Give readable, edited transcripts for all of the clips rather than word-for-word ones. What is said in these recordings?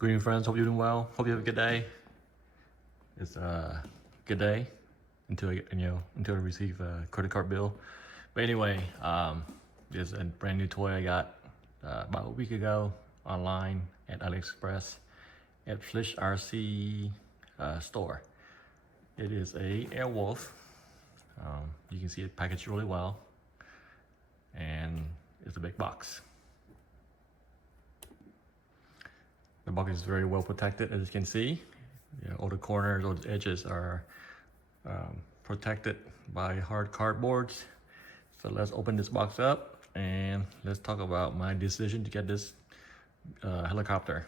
Good evening, friends. Hope you're doing well. Hope you have a good day. It's a good day until until I receive a credit card bill. But anyway, there's a brand new toy I got about a week ago online at AliExpress at FlishRC store. It is a Airwolf. You can see it packaged really well, and it's a big box. The box is very well protected, as you can see. All the corners, all the edges are protected by hard cardboards. So let's open this box up and let's talk about my decision to get this helicopter.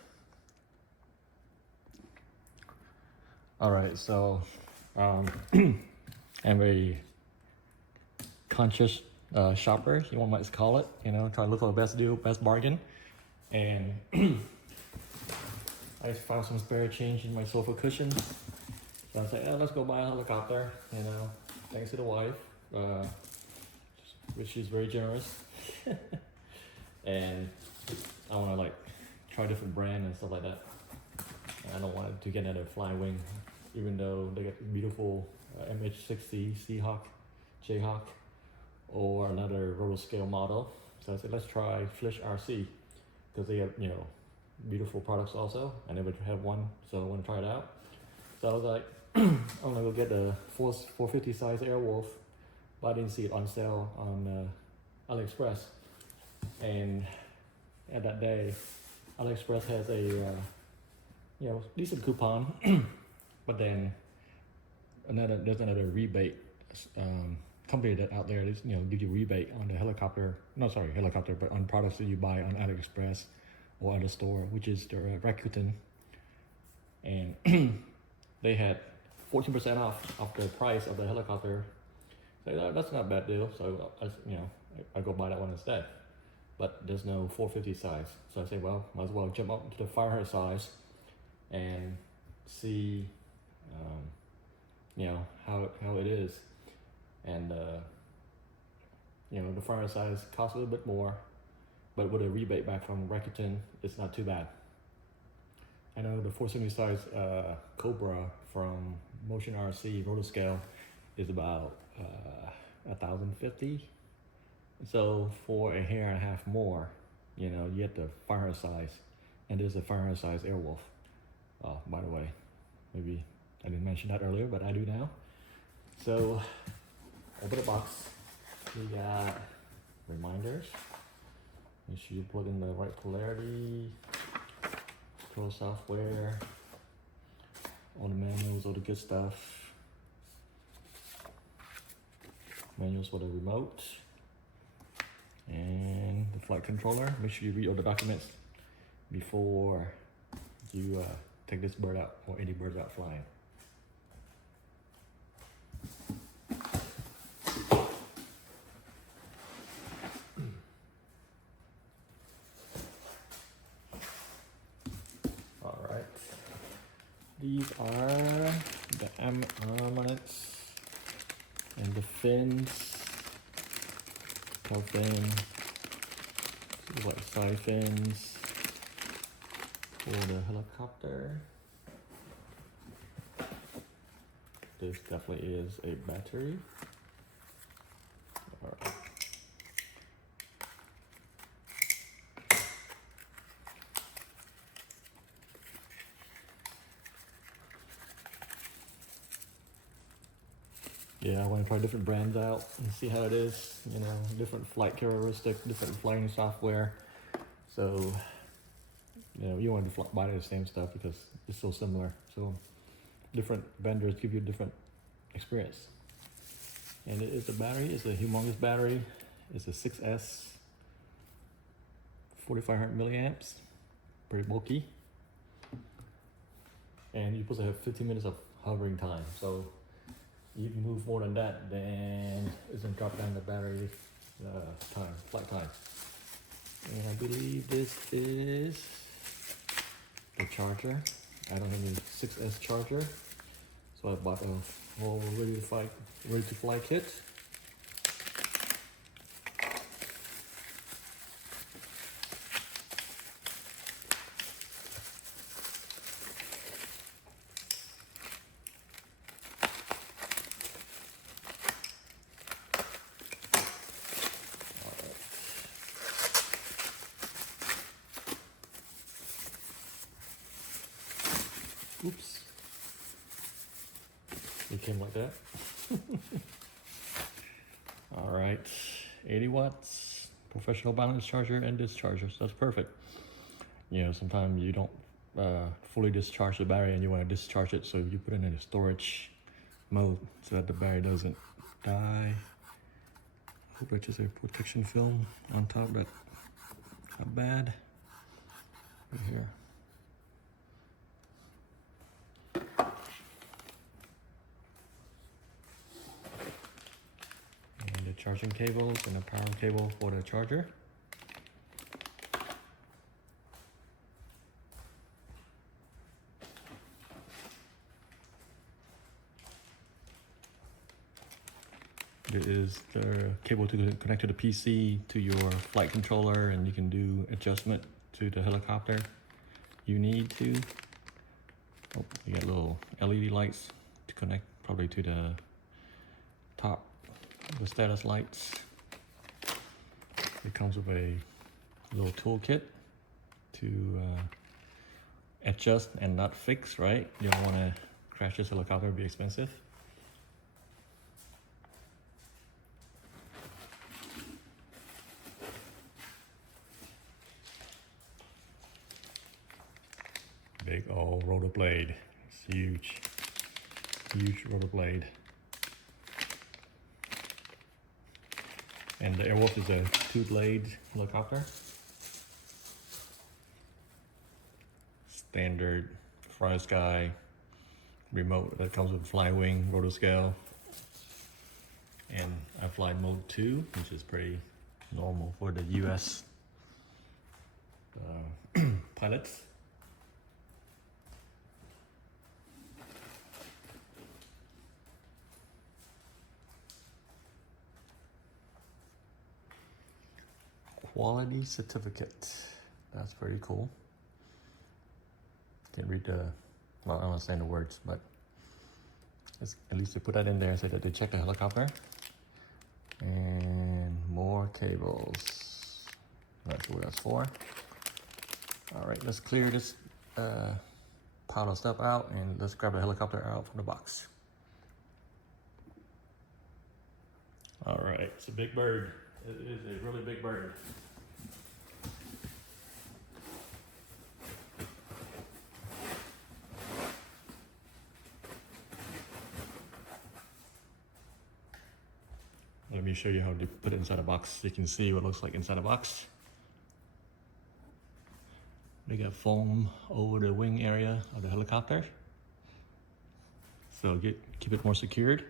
All right, so I'm a conscious shopper, you might call it. Try to look for the best deal, best bargain, and I found some spare change in my sofa cushions. So I said, oh, let's go buy a helicopter, thanks to the wife, which is very generous. And I want to try different brand and stuff like that. I don't want to get another Flywing, even though they get beautiful MH60 Seahawk, Jayhawk, or another roto-scale model. So I said, let's try FlishRC, because they have, beautiful products also. I never had one, so I want to try it out. So I was like, I'm gonna go get a 450 size Airwolf, but I didn't see it on sale on AliExpress. And at that day, AliExpress has a decent coupon, but then there's another rebate company that out there that give you rebate on the helicopter. No, sorry, helicopter, but on products that you buy on AliExpress or other store, which is the Rakuten, and they had 14% off the price of the helicopter. So that's not a bad deal. So I go buy that one instead. But there's no 450 size, so I say, well, might as well jump up to the fire size and see, how it is. And the fire size costs a little bit more, but with a rebate back from Rakuten, it's not too bad. I know the 470 size Cobra from Motion RC Rotoscale is about $1,050. So for a hair and a half more, you get the fire size, and there's a fire size Airwolf. By the way, maybe I didn't mention that earlier, but I do now. So open the box. We got reminders. Make sure you plug in the right polarity, control software, all the manuals, all the good stuff. Manuals for the remote and the flight controller. Make sure you read all the documents before you take this bird out, or any birds out flying. All right, these are the armaments and the fins. Tail fin, side fins for the helicopter. This definitely is a battery. All right. Yeah, I want to try different brands out and see how it is, different flight characteristics, different flying software. So, you want to buy the same stuff because it's so similar. So, different vendors give you a different experience. And it is a battery, it's a humongous battery. It's a 6S, 4,500 milliamps, pretty bulky. And you're supposed to have 15 minutes of hovering time. So, if you move more than that, then it's gonna drop down the battery flight time. And I believe this is the charger. I don't have any 6S charger, so I bought a whole ready to fly kit. Oops. It came like that. All right, 80 watts, professional balance charger and discharger. So that's perfect. You know, sometimes you don't fully discharge the battery and you want to discharge it, so you put it in a storage mode so that the battery doesn't die. I hope it's just a protection film on top. That's not bad. Right here. And the charging cables and the power cable for the charger. There is the cable to connect to the PC, to your flight controller, and you can do adjustment to the helicopter you need to. Oh, you got little LED lights to connect probably to the top, the status lights. It comes with a little toolkit to adjust and not fix, right? You don't want to crash this helicopter, it'd be expensive. Big old rotor blade. It's huge. Huge rotor blade. And the Airwolf is a 2-blade helicopter. Standard FlishRC remote that comes with fly wing, rotor scale. And I fly mode 2, which is pretty normal for the US pilots. Quality certificate. That's pretty cool. Can't read the, well, I don't understand the words, but at least they put that in there and say that they checked the helicopter. And more cables. That's what that's for. All right, let's clear this pile of stuff out and let's grab the helicopter out from the box. All right, it's a big bird. It is a really big bird. Let me show you how to put it inside a box so you can see what it looks like inside a box. They got foam over the wing area of the helicopter, so keep it more secured.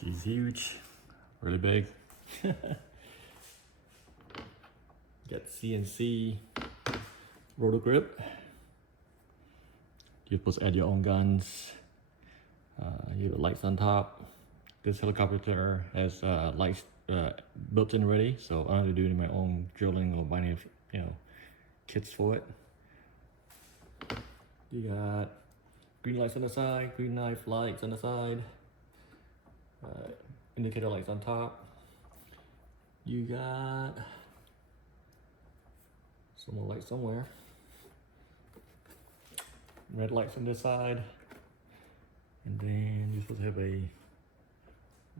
She's huge, really big. Got CNC rotor grip. You're supposed to add your own guns. You have lights on top. This helicopter has lights built in already, so I don't have to do any of my own drilling or buying any, kits for it. You got green lights on the side, green knife lights on the side. Indicator lights on top. You got some more lights somewhere. Red lights on this side. And then you're supposed to have a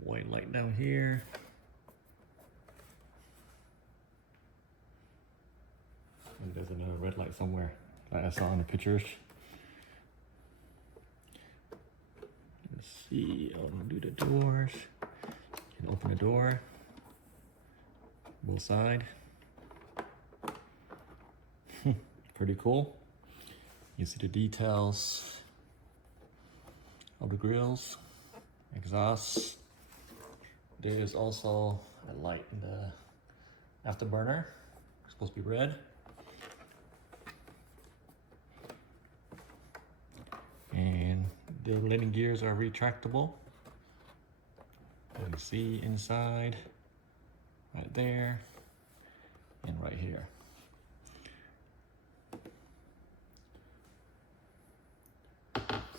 white light down here. And there's another red light somewhere, like I saw in the pictures. Let's see, I'm gonna do the doors. You can open the door, both sides. Pretty cool. You see the details of the grills. exhaust. There is also a light in the afterburner. It's supposed to be red. And the landing gears are retractable. You can see inside, right there, and right here.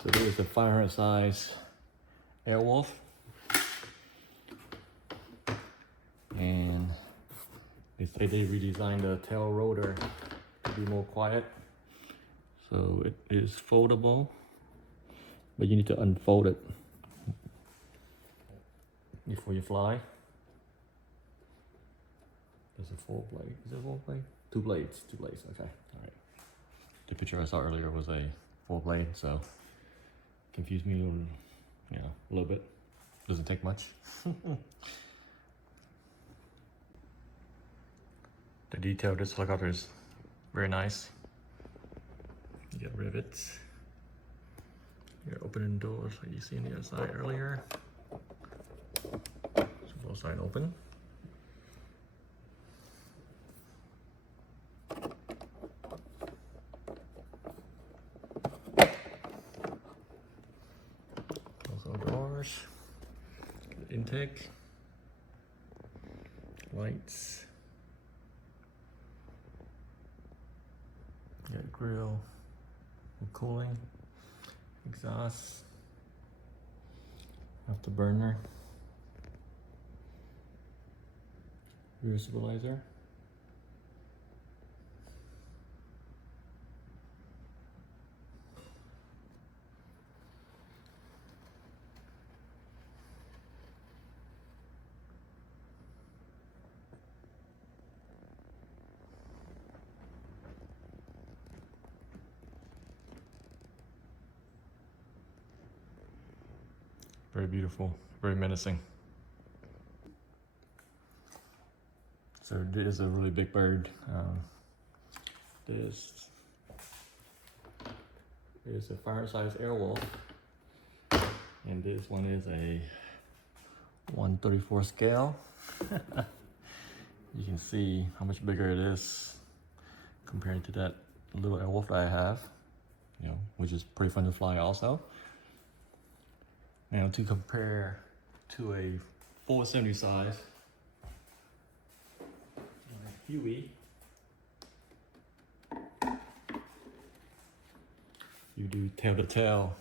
So there's a 500 size Airwolf. And they say they redesigned the tail rotor to be more quiet. So it is foldable, but you need to unfold it before you fly. There's a 4-blade. Is it a 4-blade? 2 blades. 2 blades. Okay. All right. The picture I saw earlier was a 4-blade, so confused me a little bit. Doesn't take much. The detail of this helicopter is very nice. You got rivets. You're opening doors like you see on the other side earlier. So both sides open. Also doors. Intake. Lights. You got grill. Cooling. Exhaust. Afterburner. Rear stabilizer. Very beautiful, very menacing. So it is a really big bird. This is a 500 size Airwolf, and this one is a 1/34 scale. You can see how much bigger it is compared to that little Airwolf that I have, which is pretty fun to fly also. Now to compare to a 470 size Huey, you do tail to tail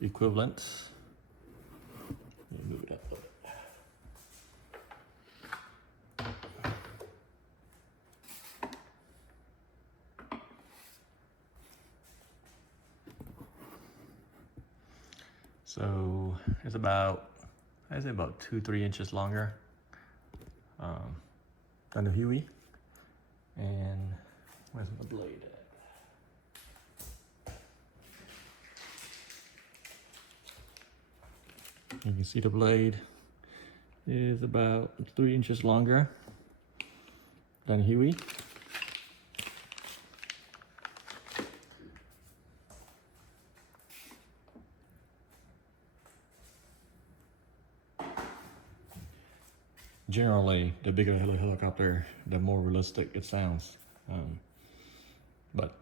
equivalent. Let me move it up a little bit. So it's about, I'd say about 2-3 inches longer than the Huey. And where's the blade at? You can see the blade is about 3 inches longer than Huey. Generally, the bigger the helicopter, the more realistic it sounds. But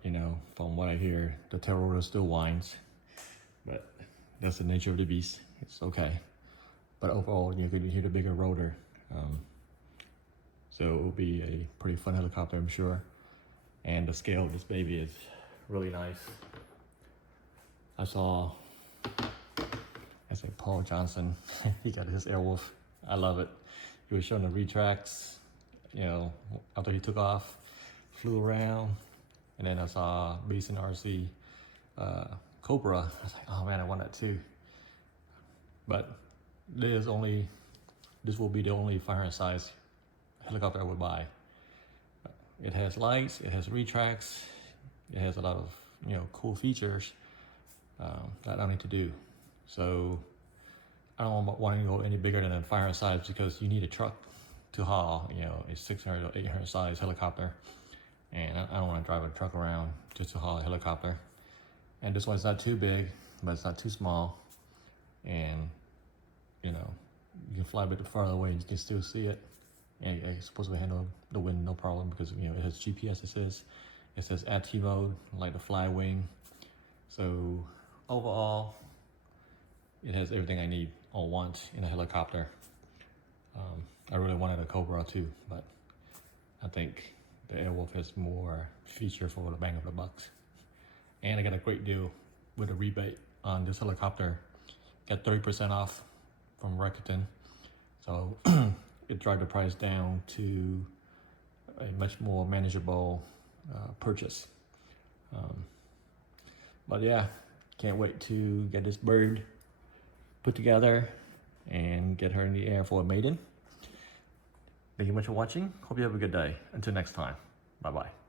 from what I hear, the tail rotor still whines. But that's the nature of the beast. It's okay. But overall, you could hear the bigger rotor. So it will be a pretty fun helicopter, I'm sure. And the scale of this baby is really nice. I saw Paul Johnson. He got his Airwolf. I love it. He was showing the retracts, after he took off, flew around, and then I saw FlishRC Cobra. I was like, oh man, I want that too. But this will be the only 500 size helicopter I would buy. It has lights, it has retracts, it has a lot of cool features that I need to do. So I don't want to go any bigger than a 500 size because you need a truck to haul, a 600 or 800 size helicopter. And I don't want to drive a truck around just to haul a helicopter. And this one's not too big, but it's not too small. and you know, you can fly a bit farther away and you can still see it. And it's supposed to handle the wind no problem because, you know, it has GPS. It says at mode, like the fly wing. So overall, it has everything I need all once in a helicopter. I really wanted a Cobra too, but I think the Airwolf has more feature for the bang of the bucks. And I got a great deal with a rebate on this helicopter. Got 30% off from Rakuten. So it drive the price down to a much more manageable purchase. But yeah, can't wait to get this bird put together and get her in the air for a maiden. Thank you much for watching. Hope you have a good day. Until next time, bye bye.